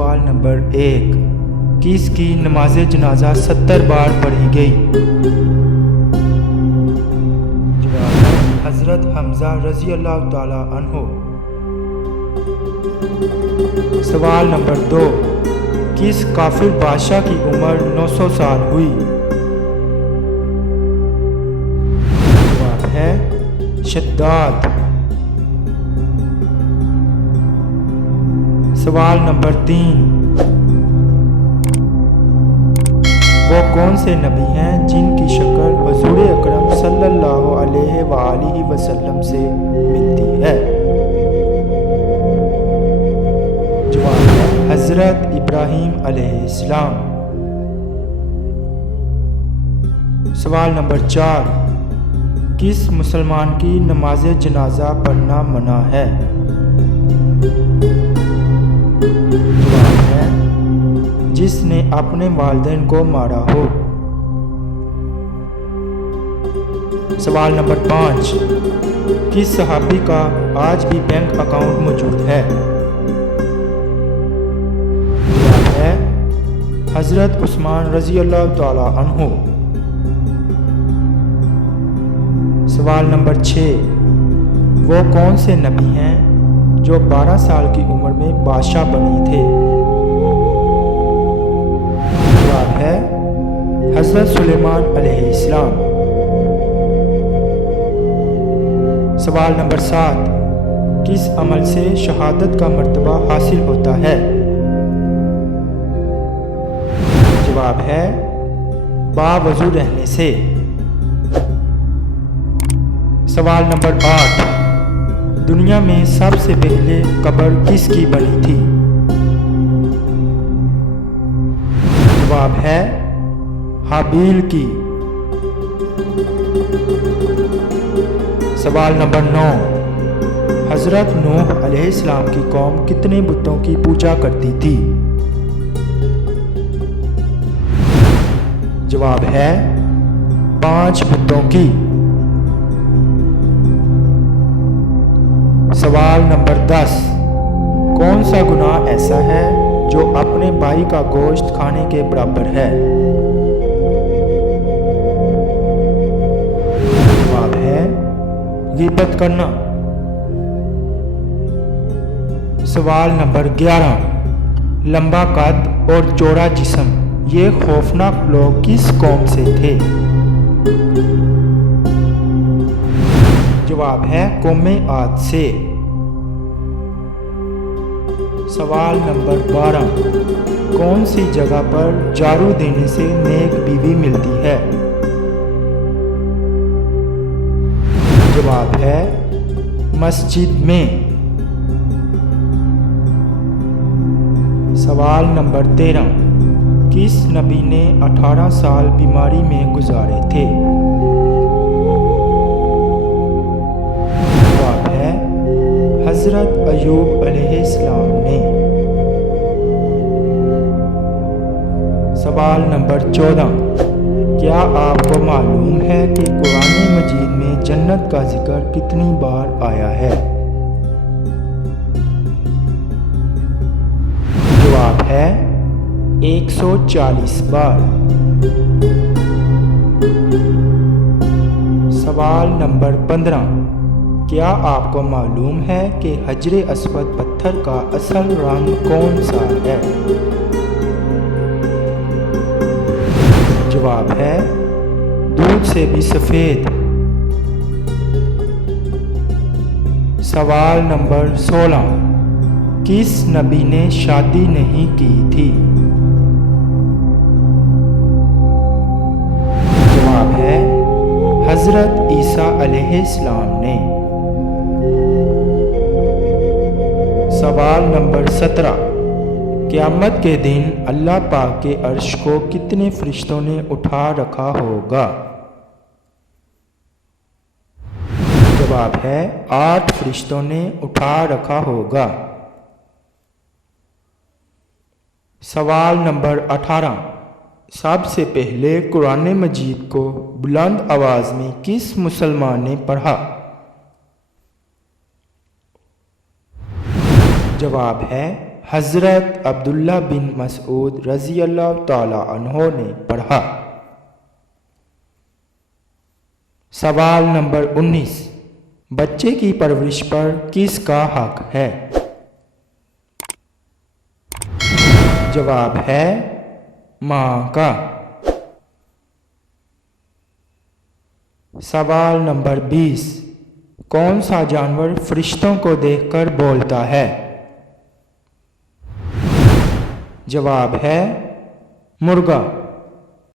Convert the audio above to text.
سوال نمبر 1، کس کی نماز جنازہ 70 بار پڑھی گئی؟ جواب ہے حضرت حمزہ رضی اللہ تعالی عنہ۔ سوال نمبر 2، کس کافر بادشاہ کی عمر 900 سال ہوئی؟ جواب ہے شداد۔ سوال نمبر 3، وہ کون سے نبی ہیں جن کی شکل حضور اکرم صلی اللہ علیہ وآلہ وسلم سے ملتی ہے؟ جواب ہے حضرت ابراہیم علیہ السلام۔ سوال نمبر 4، کس مسلمان کی نماز جنازہ پڑھنا منع ہے؟ جواب ہے جس نے اپنے والدین کو مارا ہو۔ سوال نمبر 5، کس صحابی کا آج بھی بینک اکاؤنٹ موجود ہے؟ جواب ہے حضرت عثمان رضی اللہ تعالی عنہ۔ سوال نمبر 6، وہ کون سے نبی ہیں جو 12 سال کی عمر میں بادشاہ بنے تھے؟ جواب ہے حضرت سلیمان علیہ السلام۔ سوال نمبر 7، کس عمل سے شہادت کا مرتبہ حاصل ہوتا ہے؟ جواب ہے باوضو رہنے سے۔ سوال نمبر 8، دنیا میں سب سے پہلے قبر کس کی بنی تھی؟ جواب ہے حابیل کی۔ سوال نمبر 9، حضرت نوح علیہ السلام کی قوم کتنے بتوں کی پوجا کرتی تھی؟ جواب ہے 5 بتوں کی۔ سوال نمبر 10، کون سا گناہ ایسا ہے جو اپنے بھائی کا گوشت کھانے کے برابر ہے؟ جواب ہے غیبت کرنا۔ سوال نمبر 11، لمبا قد اور چوڑا جسم یہ خوفناک لوگ کس قوم سے تھے؟ جواب ہے قوم عاد سے۔ سوال نمبر 12، کون سی جگہ پر جارو دینے سے نیک بیوی ملتی ہے؟ جواب ہے مسجد میں۔ سوال نمبر 13، کس نبی نے 18 سال بیماری میں گزارے تھے؟ جواب ہے حضرت ایوب علیہ السلام نے۔ سوال نمبر 14، کیا آپ کو معلوم ہے کہ قرآن مجید میں جنت کا ذکر کتنی بار آیا ہے؟ جواب ہے 140 بار۔ سوال نمبر 15، کیا آپ کو معلوم ہے کہ حجر اسود پتھر کا اصل رنگ کون سا ہے؟ جواب ہے دودھ سے بھی سفید۔ سوال نمبر 16، کس نبی نے شادی نہیں کی تھی؟ جواب ہے حضرت عیسیٰ علیہ السلام نے۔ سوال نمبر 17، قیامت کے دن اللہ پاک کے عرش کو کتنے فرشتوں نے اٹھا رکھا ہوگا؟ جواب ہے 8 فرشتوں نے اٹھا رکھا ہوگا۔ سوال نمبر 18، سب سے پہلے قرآن مجید کو بلند آواز میں کس مسلمان نے پڑھا؟ جواب ہے حضرت عبداللہ بن مسعود رضی اللہ تعالی عنہ نے پڑھا۔ سوال نمبر 19، بچے کی پرورش پر کس کا حق ہے؟ جواب ہے ماں کا۔ سوال نمبر 20، کون سا جانور فرشتوں کو دیکھ کر بولتا ہے؟ جواب ہے مرغا۔